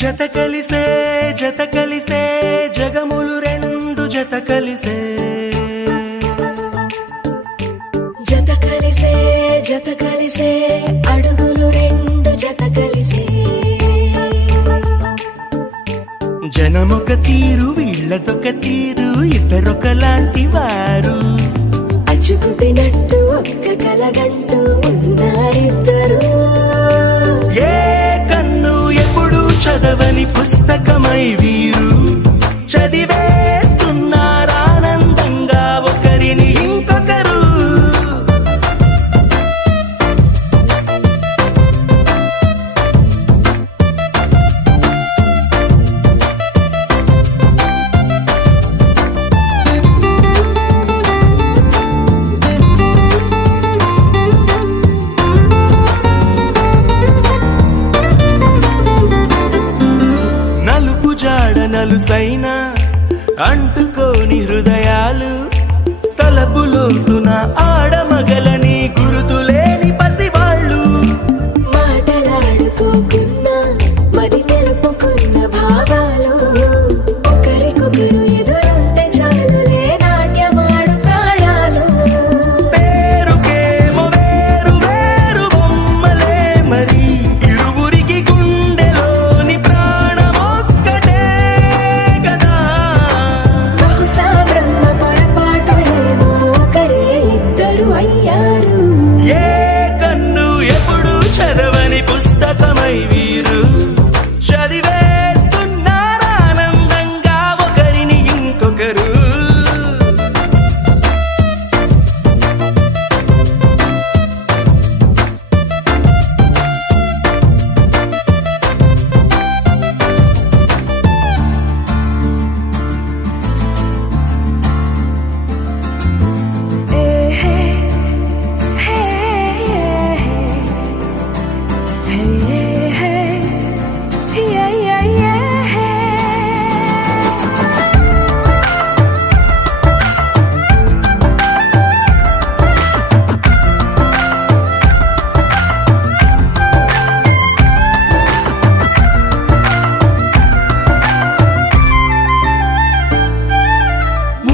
జత కలిసే జగములు రెండు జత కలిసే అడుగులు రెండు జత కలిసే జనమొక తీరు వీళ్ళదొక తీరు ఇద్దరొకలాంటి వారు అచ్చుకుతినట్టు ఒక్క కలగంటూ ఉన్నారిద్దరు ఏ కన్ను ఎప్పుడు చదవని పుస్తకమై వీరు చదివేస్తున్నారానందంగా ఒకరిని ఇంకొకరు. నలుసైన అంటుకోని హృదయాలు తలపులోతున ఆడమగలని గురుతులేని పసివాళ్ళు మాటలాడుకోకున్నా మరి తెలుపుకున్న భావాలు ఒకరికొకరు ఎదురుంటే చాలులే నాట్యమాడు ప్రాణాలు పేరుకేమో వేరు వేరు బొమ్మలే మరి ఇరువురికి గుండెలోని ప్రాణమొక్కటే కదా. బహుశా బ్రహ్మ పొరపాటులేమో ఒకరే ఇద్దరు అయ్యారు. ఏ కన్ను ఎప్పుడు చదవని పుస్తకమై వీరు చదివేస్తున్నారానందంగా ఒకరిని ఇంకొకరు.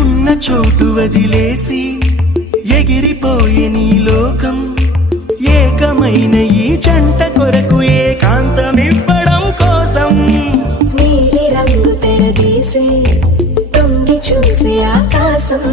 ఉన్న చోటు వదిలేసి ఎగిరిపోయే నీ లోకం ఏకమైన ఈ జంట కొరకు ఏకాంతమివ్వడం కోసం నీలి రంగు తెరదీసే తొంగి చూసే ఆకాశం